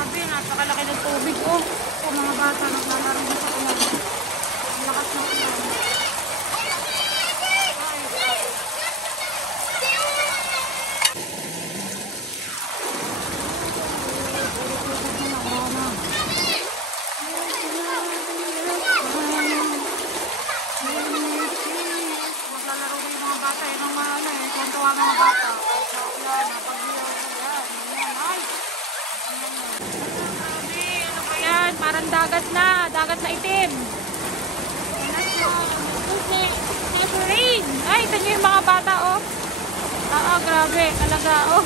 Grabe, napakalaki ng tubig. Oh, yung mga bata naglalaro sa ulan. Ang lakas ng ulan. Maglalaro na yung mga bata. Yan ang mga ano eh. Kontuwa mga bata. Kahit sa ulan, napag-iyaw na yan. Ayan, ay. Grabe, ano ba yan? Parang dagat na. Dagat na itim. Rain. Ay, ito nyo yung mga bata, oh. Oo, grabe. Talaga, oh.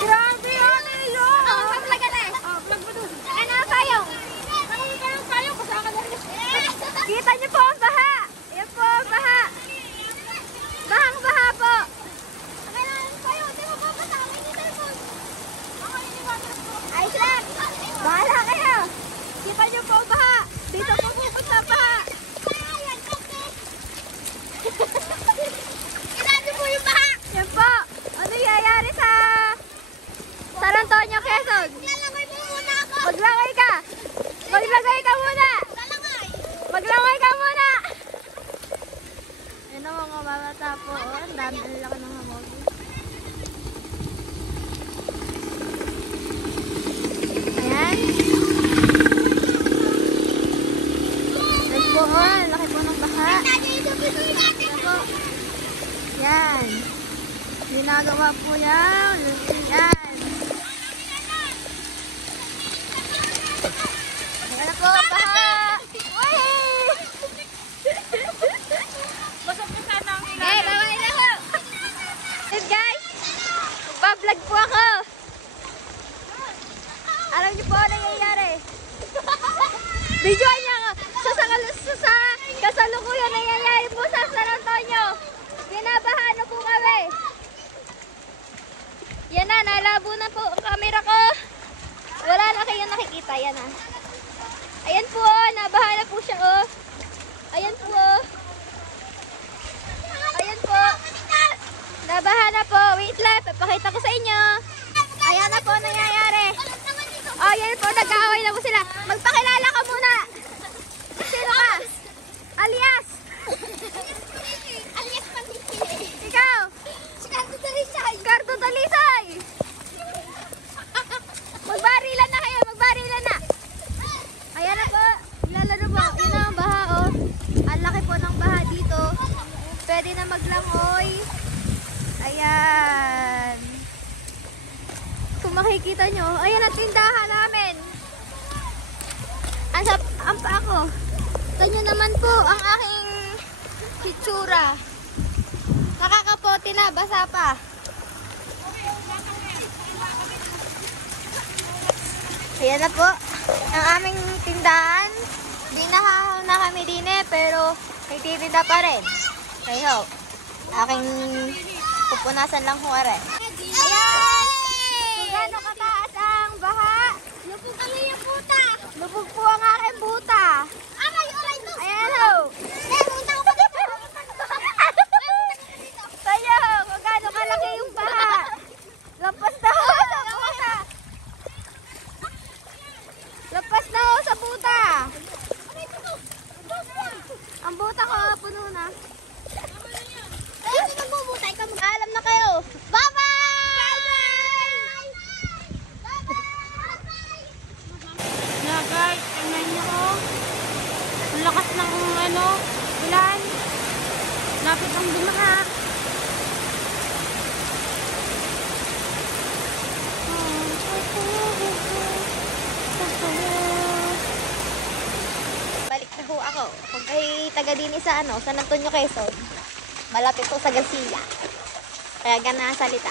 Grabe, ano yun? Oh, mag-vlog ka na eh. Oh, vlog mo dun. Ano ang payong? Nangyayin ka ng payong. Kasama ka na rin. Kita niyo po ang baha. Yan po ang baha. Bahang-baha po. Ayos lang. Bahala kayo. Kita niyo po ang baha. Dito po pupunta ang baha. Kita niyo po yung baha. Yan po. Ano yayari sa San Antonio, Quezon? Maglalagay mo muna ako. Maglagay ka. Maglagay ka muna. Maglagay ka muna. Yan ang mga bata po. Ang dami ang laki ng hamog. Ayan. Yan po. Ang laki po ng baha. Yan po. Yan. Ginagawa po yan. Yan. Ayan po. Baha. Basok na sana ang Hey, bawal na ako! Yes guys, magpa-vlog po ako. Alam niyo po ano nangyayari. Video niya ako. Sa kasalukuyan nangyayari po sa San Antonio. Binabahan na po kami. Yan na, nalabo na po ang camera ko. Wala na kayong nakikita, yan na. Ayan po, nabahan na po siya oh. Ayan po oh. Ayan po. Nabaha na po. Wait lang. Papakita ko sa inyo. Ayan na po nangyayari. Oh, yan po. Nag-aaway na po sila. Magpakilala ka muna. Sino ka? Alias. Alias Panisili. Ikaw? Si Cardo Talisay. Cardo Talisay. Magbarilan na kayo. Magbarilan na. Ayan na po. Lalaro po. Yun ang baha oh. Ang laki po ng baha dito. Pwede na maglangoy. Ayan. Kung makikita nyo, ayan ang tindahan namin. Ang pa ako. Ganyan naman po ang aking hitsura. Nakakapote na, basa pa. Ayan na po ang aming tindahan. Binahaw na kami din eh, pero nagtitinda pa rin. Kayo, aking pupunasan lang kung are. Ayan! Kung gano'ng kataas ang baha. Lubog kami yung buta. Lubog po ang aking buta. Ayan ho. Kayo, kung gano'ng kalaki yung baha. Lampas na ho sa buta. Lampas na ho sa buta. Ang buta ko, puno na. Alam na kayo. Bye-bye! Na guys, tingnan nyo oh. Ang lakas ng ano, ulan. Lapit ang bumaha. Balik na ho ako. Kung kayo taga din sa San Antonio, Quezon, malapit po sa Garcia. Kaya gana salita.